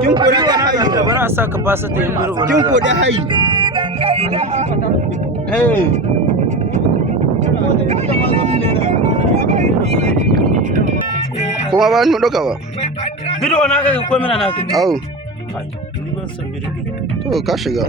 kin ko da hayi bara a sa capacity in biro kin ko da hayi kuma ba ni doka ba bidiyo na kai ko mina na kai au ni ban san bidiyo to ka shiga